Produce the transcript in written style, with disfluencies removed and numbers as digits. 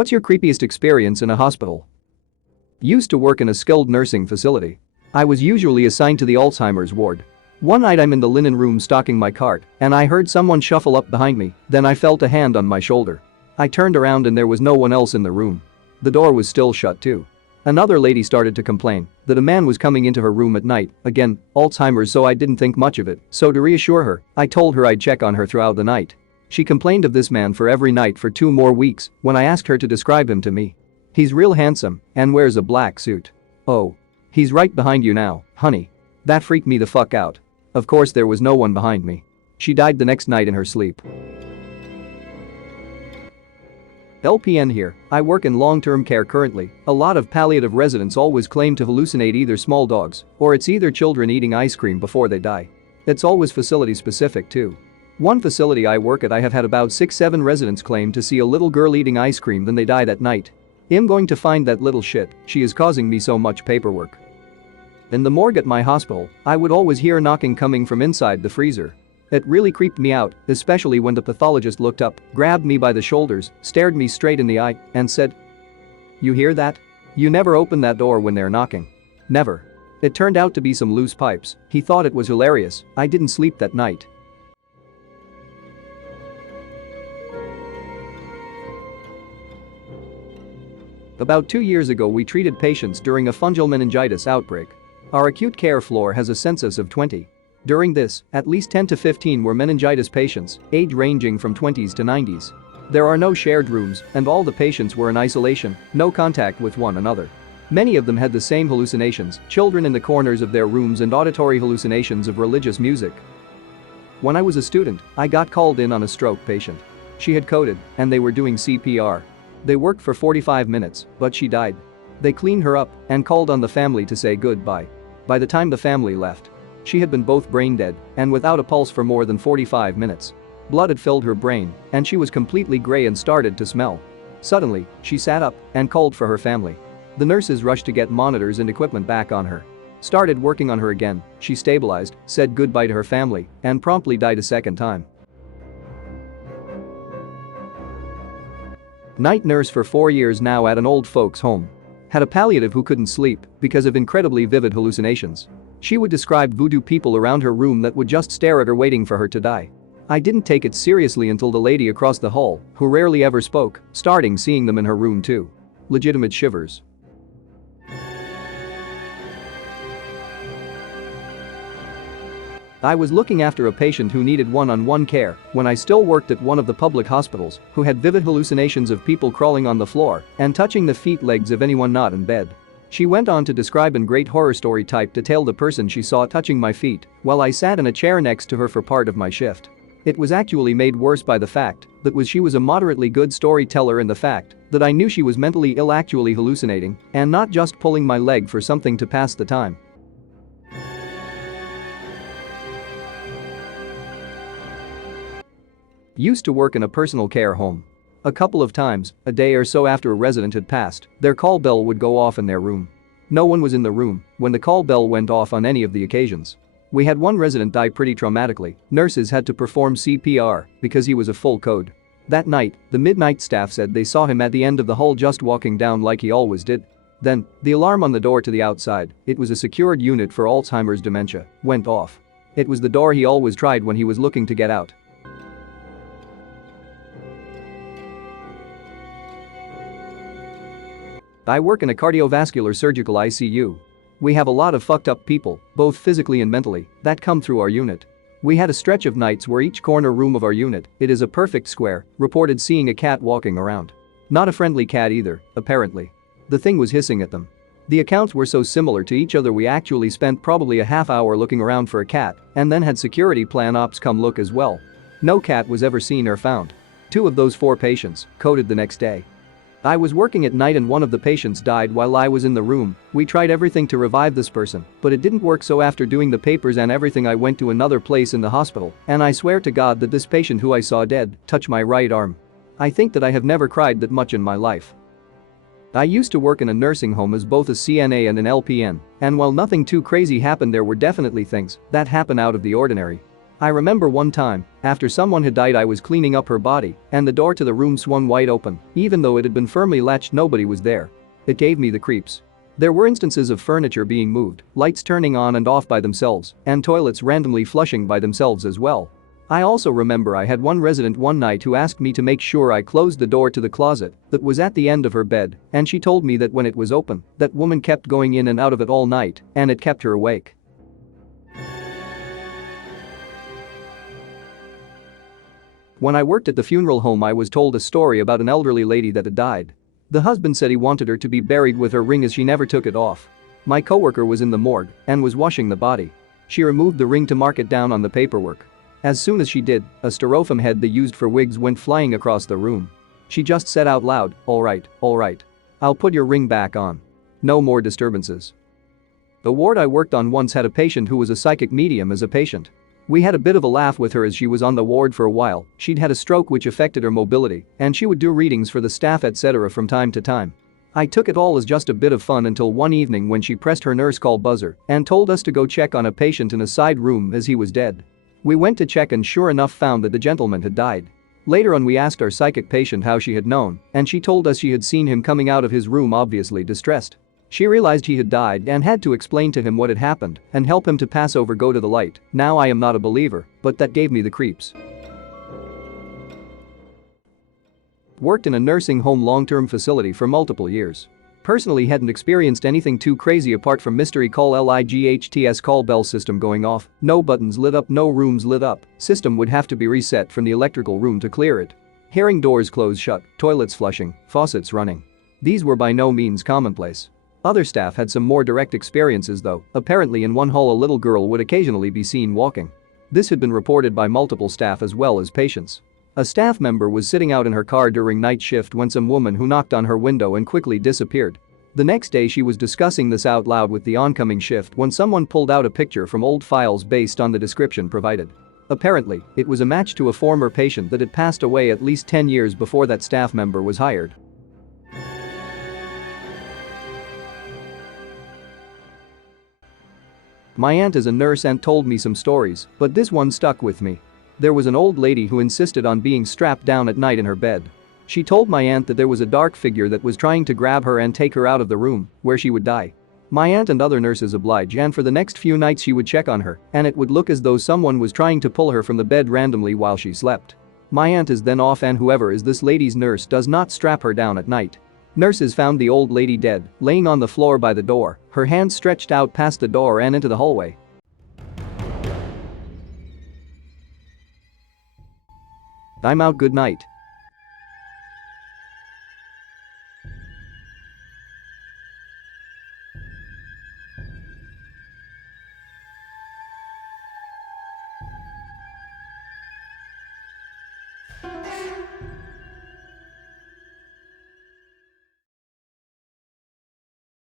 What's your creepiest experience in a hospital? Used to work in a skilled nursing facility. I was usually assigned to the Alzheimer's ward. One night I'm in the linen room stocking my cart and I heard someone shuffle up behind me, then I felt a hand on my shoulder. I turned around and there was no one else in the room. The door was still shut too. Another lady started to complain that a man was coming into her room at night, again, Alzheimer's, so I didn't think much of it, so to reassure her, I told her I'd check on her throughout the night. She complained of this man for every night for 2 more weeks when I asked her to describe him to me. He's real handsome and wears a black suit. Oh. He's right behind you now, honey. That freaked me the fuck out. Of course there was no one behind me. She died the next night in her sleep. LPN here. I work in long-term care currently. A lot of palliative residents always claim to hallucinate either small dogs or it's either children eating ice cream before they die. It's always facility specific too. One facility I work at, I have had about 6-7 residents claim to see a little girl eating ice cream, then they die that night. I'm going to find that little shit, she is causing me so much paperwork. In the morgue at my hospital, I would always hear knocking coming from inside the freezer. It really creeped me out, especially when the pathologist looked up, grabbed me by the shoulders, stared me straight in the eye, and said, "You hear that? You never open that door when they're knocking. Never." It turned out to be some loose pipes. He thought it was hilarious. I didn't sleep that night. About 2 years ago we treated patients during a fungal meningitis outbreak. Our acute care floor has a census of 20. During this, at least 10 to 15 were meningitis patients, age ranging from 20s to 90s. There are no shared rooms and all the patients were in isolation, no contact with one another. Many of them had the same hallucinations, children in the corners of their rooms and auditory hallucinations of religious music. When I was a student, I got called in on a stroke patient. She had coded and they were doing CPR. They worked for 45 minutes, but she died. They cleaned her up and called on the family to say goodbye. By the time the family left, she had been both brain dead and without a pulse for more than 45 minutes. Blood had filled her brain and she was completely gray and started to smell. Suddenly, she sat up and called for her family. The nurses rushed to get monitors and equipment back on her. Started working on her again, she stabilized, said goodbye to her family, and promptly died a second time. Night nurse for 4 years now at an old folks home. Had a palliative who couldn't sleep because of incredibly vivid hallucinations. She would describe voodoo people around her room that would just stare at her waiting for her to die. I didn't take it seriously until the lady across the hall, who rarely ever spoke, starting seeing them in her room too. Legitimate shivers. I was looking after a patient who needed one-on-one care when I still worked at one of the public hospitals who had vivid hallucinations of people crawling on the floor and touching the feet legs of anyone not in bed. She went on to describe in great horror story type detail the person she saw touching my feet while I sat in a chair next to her for part of my shift. It was actually made worse by the fact that she was a moderately good storyteller and the fact that I knew she was mentally ill, actually hallucinating and not just pulling my leg for something to pass the time. Used to work in a personal care home. A couple of times, a day or so after a resident had passed, their call bell would go off in their room. No one was in the room when the call bell went off on any of the occasions. We had one resident die pretty traumatically. Nurses had to perform CPR because he was a full code. That night, the midnight staff said they saw him at the end of the hall just walking down like he always did. Then, the alarm on the door to the outside, it was a secured unit for Alzheimer's dementia, went off. It was the door he always tried when he was looking to get out. I work in a cardiovascular surgical ICU. We have a lot of fucked up people, both physically and mentally, that come through our unit. We had a stretch of nights where each corner room of our unit, it is a perfect square, reported seeing a cat walking around. Not a friendly cat either, apparently. The thing was hissing at them. The accounts were so similar to each other we actually spent probably a half hour looking around for a cat and then had security plan ops come look as well. No cat was ever seen or found. 2 of those 4 patients coded the next day. I was working at night and one of the patients died while I was in the room. We tried everything to revive this person, but it didn't work, so after doing the papers and everything I went to another place in the hospital, and I swear to God that this patient who I saw dead touched my right arm. I think that I have never cried that much in my life. I used to work in a nursing home as both a CNA and an LPN, and while nothing too crazy happened, there were definitely things that happen out of the ordinary. I remember one time, after someone had died, I was cleaning up her body, and the door to the room swung wide open. Even though it had been firmly latched, nobody was there. It gave me the creeps. There were instances of furniture being moved, lights turning on and off by themselves, and toilets randomly flushing by themselves as well. I also remember I had one resident one night who asked me to make sure I closed the door to the closet that was at the end of her bed, and she told me that when it was open, that woman kept going in and out of it all night, and it kept her awake. When I worked at the funeral home, I was told a story about an elderly lady that had died. The husband said he wanted her to be buried with her ring as she never took it off. My coworker was in the morgue and was washing the body. She removed the ring to mark it down on the paperwork. As soon as she did, a styrofoam head they used for wigs went flying across the room. She just said out loud, all right. I'll put your ring back on. No more disturbances." The ward I worked on once had a patient who was a psychic medium as a patient. We had a bit of a laugh with her as she was on the ward for a while. She'd had a stroke which affected her mobility, and she would do readings for the staff etc. from time to time. I took it all as just a bit of fun until one evening when she pressed her nurse call buzzer and told us to go check on a patient in a side room as he was dead. We went to check and sure enough found that the gentleman had died. Later on we asked our psychic patient how she had known, and she told us she had seen him coming out of his room obviously distressed. She realized he had died and had to explain to him what had happened and help him to pass over, go to the light. Now I am not a believer, but that gave me the creeps. Worked in a nursing home long-term facility for multiple years. Personally hadn't experienced anything too crazy apart from mystery call LIGHTS call bell system going off, no buttons lit up, no rooms lit up, system would have to be reset from the electrical room to clear it. Hearing doors close shut, toilets flushing, faucets running. These were by no means commonplace. Other staff had some more direct experiences though. Apparently in one hall a little girl would occasionally be seen walking. This had been reported by multiple staff as well as patients. A staff member was sitting out in her car during night shift when some woman who knocked on her window and quickly disappeared. The next day she was discussing this out loud with the oncoming shift when someone pulled out a picture from old files based on the description provided. Apparently, it was a match to a former patient that had passed away at least 10 years before that staff member was hired. My aunt is a nurse and told me some stories, but this one stuck with me. There was an old lady who insisted on being strapped down at night in her bed. She told my aunt that there was a dark figure that was trying to grab her and take her out of the room, where she would die. My aunt and other nurses obliged, and for the next few nights she would check on her, and it would look as though someone was trying to pull her from the bed randomly while she slept. My aunt is then off and whoever is this lady's nurse does not strap her down at night. Nurses found the old lady dead, laying on the floor by the door, her hands stretched out past the door and into the hallway. I'm out, good night.